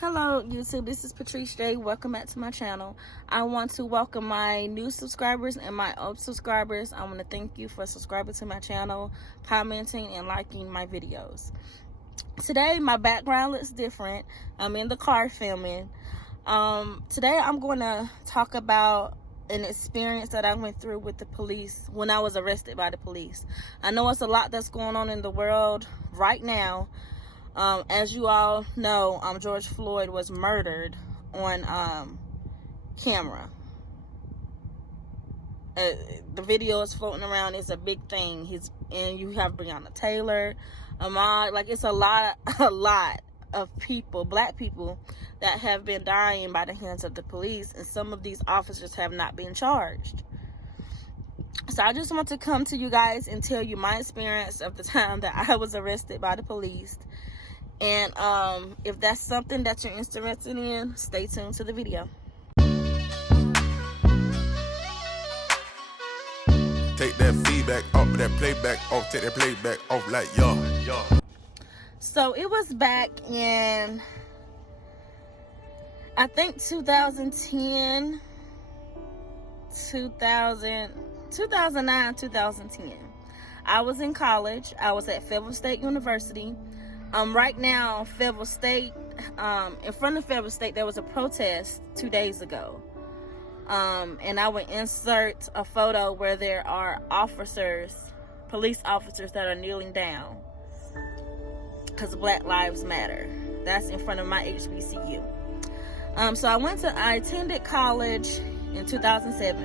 Hello YouTube, this is Patricia J. Welcome back to my channel. I want to welcome my new subscribers and my old subscribers. I want to thank you for subscribing to my channel, commenting, and liking my videos. Today my background looks different. I'm in the car filming. Today I'm going to talk about an experience that I went through with the police when I was arrested by the police. I know it's a lot that's going on in the world right now. As you all know, George Floyd was murdered on camera. The video is floating around. It's a big thing. And you have Breonna Taylor, Ahmaud. Like, it's a lot of people, black people, that have been dying by the hands of the police, and some of these officers have not been charged. So I just want to come to you guys and tell you my experience of the time that I was arrested by the police. And if that's something that you're interested in, stay tuned to the video. Take that feedback off, that playback off, take that playback off like yo. So it was back in, I think 2010, 2009, 2010. I was in college. I was at Fayetteville State University. Right now, Fayetteville State, in front of Fayetteville State, there was a protest 2 days ago. And I would insert a photo where there are police officers that are kneeling down because Black Lives Matter. That's in front of my HBCU. So I attended college in 2007,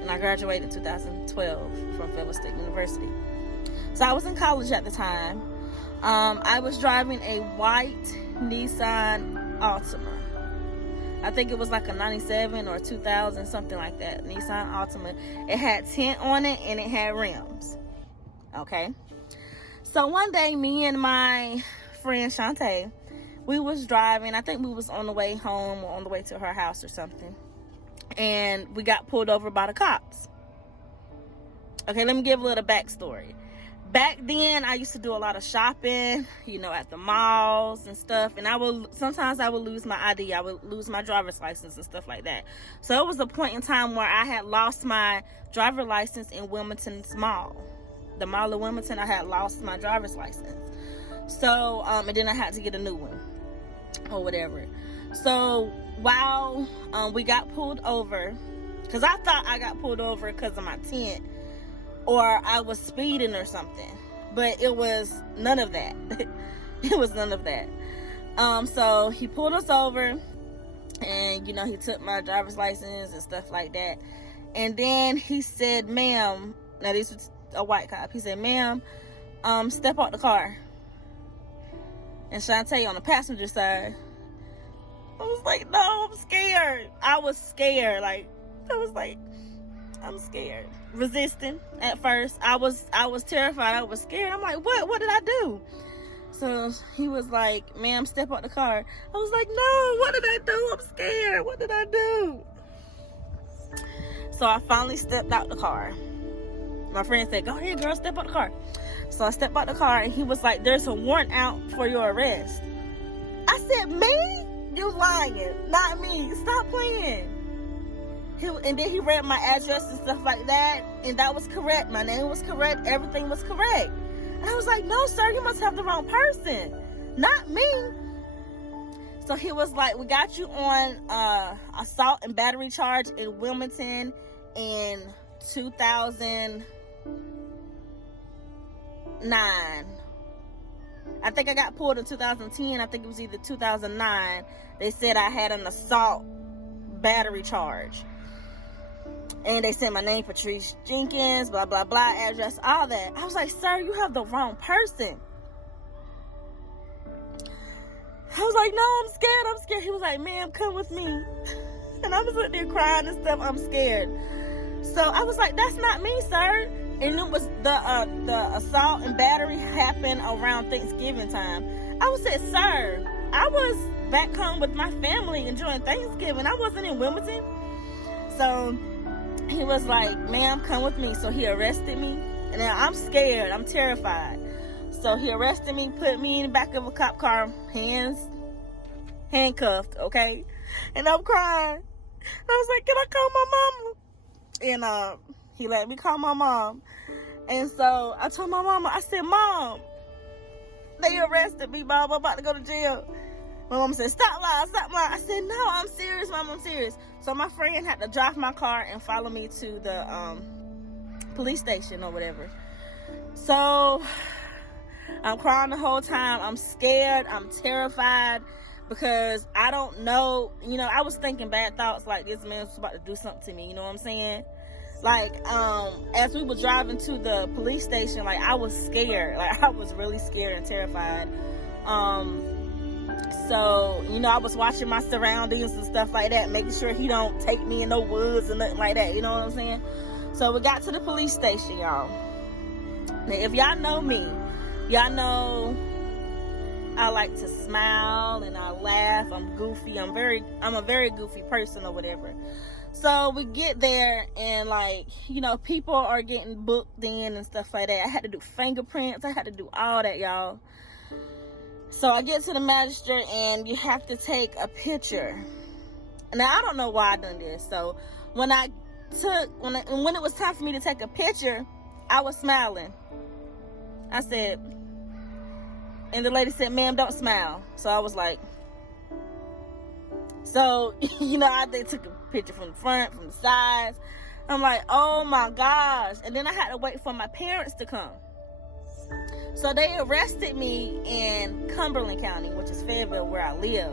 and I graduated in 2012 from Fayetteville State University. So I was in college at the time. I was driving a white Nissan Altima. I think it was like a 97 or 2000, something like that. Nissan Altima. It had tint on it and it had rims. Okay. So one day, me and my friend Shantae, we was driving. I think we was on the way home or on the way to her house or something. And we got pulled over by the cops. Okay, let me give a little backstory. Back then, I used to do a lot of shopping, at the malls and stuff. And sometimes I would lose my ID. I would lose my driver's license and stuff like that. So it was a point in time where I had lost my driver's license in Wilmington's mall. The Mall of Wilmington, I had lost my driver's license. So, and then I had to get a new one or whatever. So while we got pulled over, because I thought I got pulled over because of my tint, or I was speeding or something, but it was none of that. It was none of that. So he pulled us over, and he took my driver's license and stuff like that. And then he said, "Ma'am," now this was a white cop. He said, "Ma'am, step out the car." And Shantae on the passenger side, I was like, "No, I'm scared." I was scared. I'm scared. Resisting at first. I was terrified. I was scared. I'm like, what did I do? So he was like, "Ma'am, step out the car." I was like, "No, what did I do? I'm scared. What did I do?" So I finally stepped out the car. My friend said, "Go ahead, girl, step out the car." So I stepped out the car, and he was like, "There's a warrant out for your arrest." I said, "Me? You lying. Not me. Stop playing." And then he read my address and stuff like that, and that was correct. My name was correct. Everything was correct. And I was like, "No, sir, you must have the wrong person. Not me." So he was like, "We got you on assault and battery charge in Wilmington in 2009. I think I got pulled in 2010. I think it was either 2009. They said I had an assault battery charge. And they said my name, Patricia Jenkins, blah, blah, blah, address, all that." I was like, "Sir, you have the wrong person." I was like, "No, I'm scared. He was like, "Ma'am, come with me." And I was sitting there crying and stuff. I'm scared. So I was like, "That's not me, sir." And it was the assault and battery happened around Thanksgiving time. I was saying, "Sir, I was back home with my family enjoying Thanksgiving. I wasn't in Wilmington." So he was like, "Ma'am, come with me." So he arrested me, and then I'm scared. I'm terrified. So he arrested me, put me in the back of a cop car, hands handcuffed, okay? And I'm crying. I was like, can I call my mama? And he let me call my mom. And so I told my mama, I said, Mom, they arrested me, Mom. I'm about to go to jail. My mom said, stop lying. I said, no, I'm serious, Mom, I'm serious. So my friend had to drive my car and follow me to the police station or whatever. So I'm crying the whole time. I'm scared. I'm terrified because I don't know. You know, I was thinking bad thoughts like this man was about to do something to me. You know what I'm saying? Like, as we were driving to the police station, like, I was scared. Like, I was really scared and terrified. So, you know, I was watching my surroundings and stuff like that, making sure he don't take me in no woods and nothing like that. You know what I'm saying? So we got to the police station, y'all. Now, if y'all know me, y'all know I like to smile and I laugh. I'm goofy. I'm a very goofy person or whatever. So we get there and, like, you know, people are getting booked in and stuff like that. I had to do fingerprints. I had to do all that, y'all. So I get to the magistrate and you have to take a picture. Now, I don't know why I done this. So when it was time for me to take a picture, I was smiling. I said, and the lady said, ma'am, don't smile. So I was like, so, you know, they took a picture from the front, from the sides. I'm like, oh my gosh. And then I had to wait for my parents to come. So they arrested me in Cumberland County, which is Fayetteville, where I live.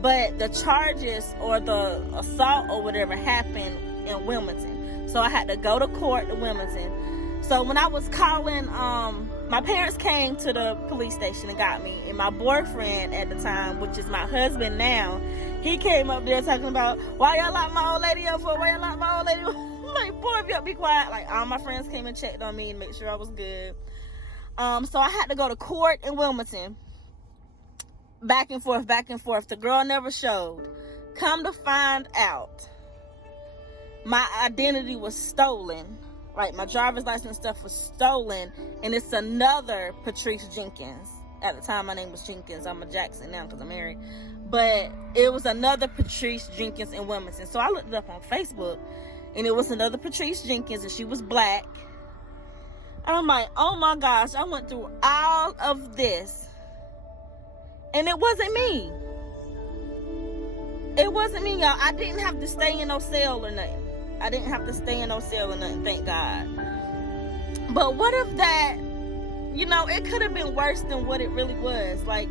But the charges or the assault or whatever happened in Wilmington. So I had to go to court in Wilmington. So when I was calling, my parents came to the police station and got me. And my boyfriend at the time, which is my husband now, he came up there talking about, why y'all lock my old lady up for? Why y'all lock my old lady up? I'm like, boy, if y'all be quiet. Like, all my friends came and checked on me and make sure I was good. So I had to go to court in Wilmington. Back and forth. The girl never showed. Come to find out, my identity was stolen. Like, my driver's license stuff was stolen. And it's another Patricia Jenkins. At the time, my name was Jenkins. I'm a Jackson now because I'm married. But it was another Patricia Jenkins in Wilmington. So I looked it up on Facebook. And it was another Patricia Jenkins. And she was black. And I'm like, oh my gosh, I went through all of this. And it wasn't me. It wasn't me, y'all. I didn't have to stay in no cell or nothing. Thank God. But what if that, you know, it could have been worse than what it really was. Like,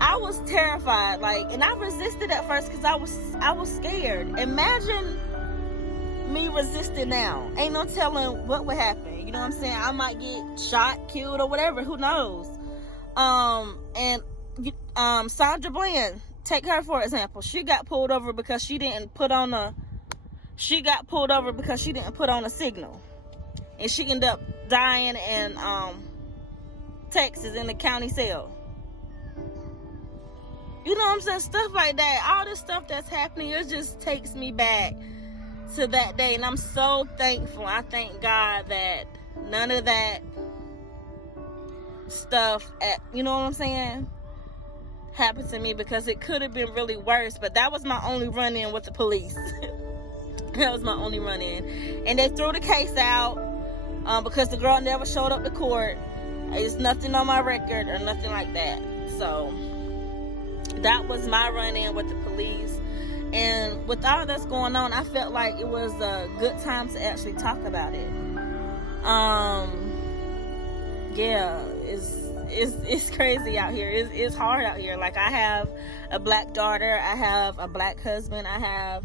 I was terrified. Like, and I resisted at first because I was scared. Imagine me resisting now. Ain't no telling what would happen. You know what I'm saying? I might get shot, killed, or whatever. Who knows? Sandra Bland, take her for example. She got pulled over because she didn't put on a signal, and she ended up dying in Texas in the county cell. You know what I'm saying? Stuff like that. All this stuff that's happening, it just takes me back to that day, and I'm so thankful. I thank God that none of that stuff, you know what I'm saying, happened to me, because it could have been really worse. But that was my only run-in with the police. That was my only run-in, and they threw the case out because the girl never showed up to court. There's nothing on my record or nothing like that. So that was my run-in with the police. And with all that's going on, I felt like it was a good time to actually talk about it. Yeah, it's crazy out here. It's hard out here. Like, I have a black daughter, I have a black husband, I have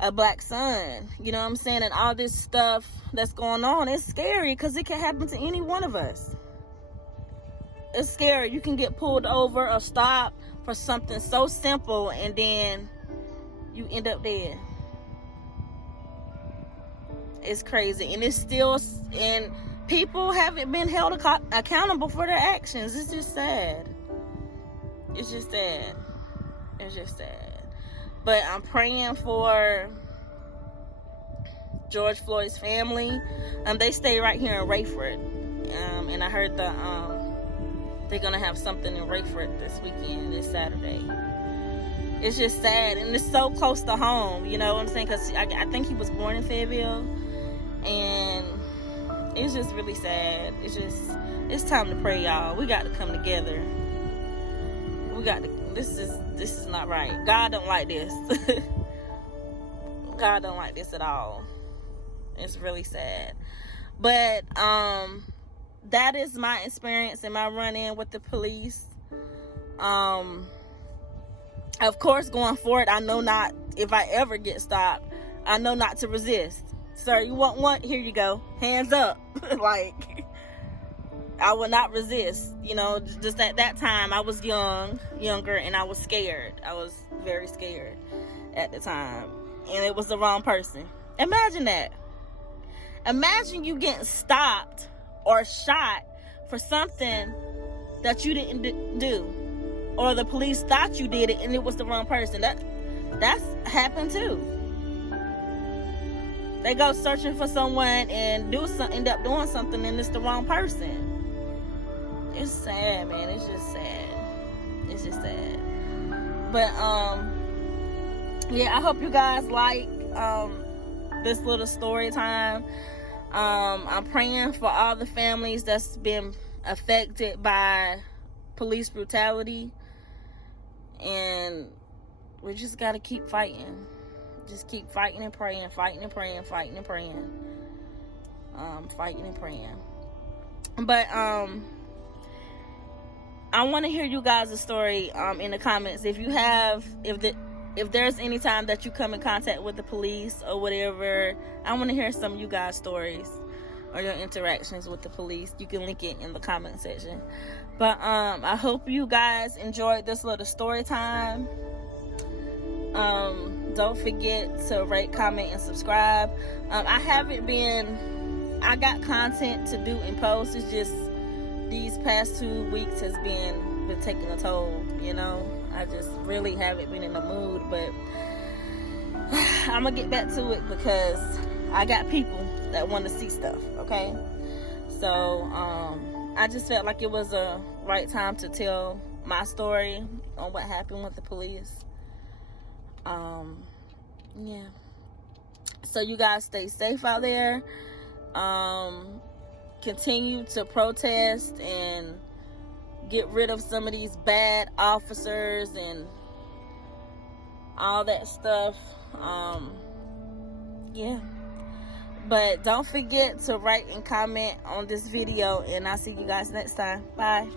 a black son. You know what I'm saying? And all this stuff that's going on, it's scary because it can happen to any one of us. It's scary. You can get pulled over or stopped for something so simple, and then you end up dead. It's crazy. And it's still, and people haven't been held accountable for their actions. It's just sad. It's just sad. But I'm praying for George Floyd's family. They stay right here in Rayford. And I heard they're gonna have something in Rayford this weekend, this Saturday. It's just sad, and it's so close to home, you know what I'm saying? Because I think he was born in Fayetteville, and it's just really sad. It's time to pray, y'all. We got to come together. This is not right. God don't like this. God don't like this at all. It's really sad. But that is my experience and my run-in with the police. Of course, going forward, I know not, if I ever get stopped, I know not to resist. Sir, you want one? Here you go. Hands up. Like, I will not resist. You know, just at that time, I was younger, and I was scared. I was very scared at the time. And it was the wrong person. Imagine that. Imagine you getting stopped or shot for something that you didn't do. Or the police thought you did it and it was the wrong person. That's happened too. They go searching for someone and end up doing something and it's the wrong person. It's sad, man. It's just sad. It's just sad. But yeah, I hope you guys like this little story time. I'm praying for all the families that's been affected by police brutality. And we just got to keep fighting. Just keep fighting and praying, fighting and praying, fighting and praying. Fighting and praying. But I want to hear you guys' story in the comments. If there's any time that you come in contact with the police or whatever, I want to hear some of you guys' stories or your interactions with the police. You can link it in the comment section. But I hope you guys enjoyed this little story time. Don't forget to rate, comment, and subscribe. I got content to do and post. It's just these past 2 weeks has been taking a toll, you know. I just really haven't been in the mood, but I'm gonna get back to it because I got people that want to see stuff, okay? So I just felt like it was a right time to tell my story on what happened with the police. Yeah. So you guys stay safe out there. Continue to protest and get rid of some of these bad officers and all that stuff. Yeah. But don't forget to write and comment on this video, and I'll see you guys next time. Bye.